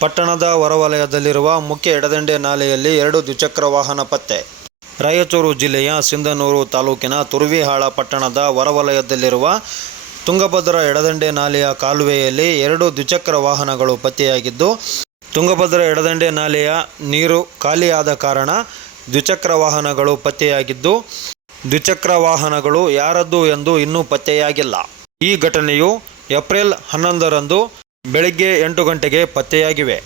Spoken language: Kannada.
ಪಟ್ಟಣದ ಹೊರವಲಯದಲ್ಲಿರುವ ಮುಖ್ಯ ಎಡದಂಡೆ ನಾಲೆಯಲ್ಲಿ ಎರಡು ದ್ವಿಚಕ್ರ ವಾಹನ ಪತ್ತೆ. ರಾಯಚೂರು ಜಿಲ್ಲೆಯ ಸಿಂಧನೂರು ತಾಲೂಕಿನ ತುರುವಿಹಾಳ ಪಟ್ಟಣದ ಹೊರವಲಯದಲ್ಲಿರುವ ತುಂಗಭದ್ರಾ ಎಡದಂಡೆ ನಾಲೆಯ ಕಾಲುವೆಯಲ್ಲಿ ಎರಡು ದ್ವಿಚಕ್ರ ವಾಹನಗಳು ಪತ್ತೆಯಾಗಿದ್ದು, ತುಂಗಭದ್ರಾ ಎಡದಂಡೆ ನಾಲೆಯ ನೀರು ಖಾಲಿಯಾದ ಕಾರಣ ದ್ವಿಚಕ್ರ ವಾಹನಗಳು ಪತ್ತೆಯಾಗಿದ್ದು, ದ್ವಿಚಕ್ರ ವಾಹನಗಳು ಯಾರದ್ದು ಎಂದು ಇನ್ನೂ ಪತ್ತೆಯಾಗಿಲ್ಲ. ಈ ಘಟನೆಯು ಏಪ್ರಿಲ್ ಹನ್ನೊಂದರಂದು ಬೆಳಗ್ಗೆ ಎಂಟು ಗಂಟೆಗೆ ಪತ್ತೆಯಾಗಿವೆ.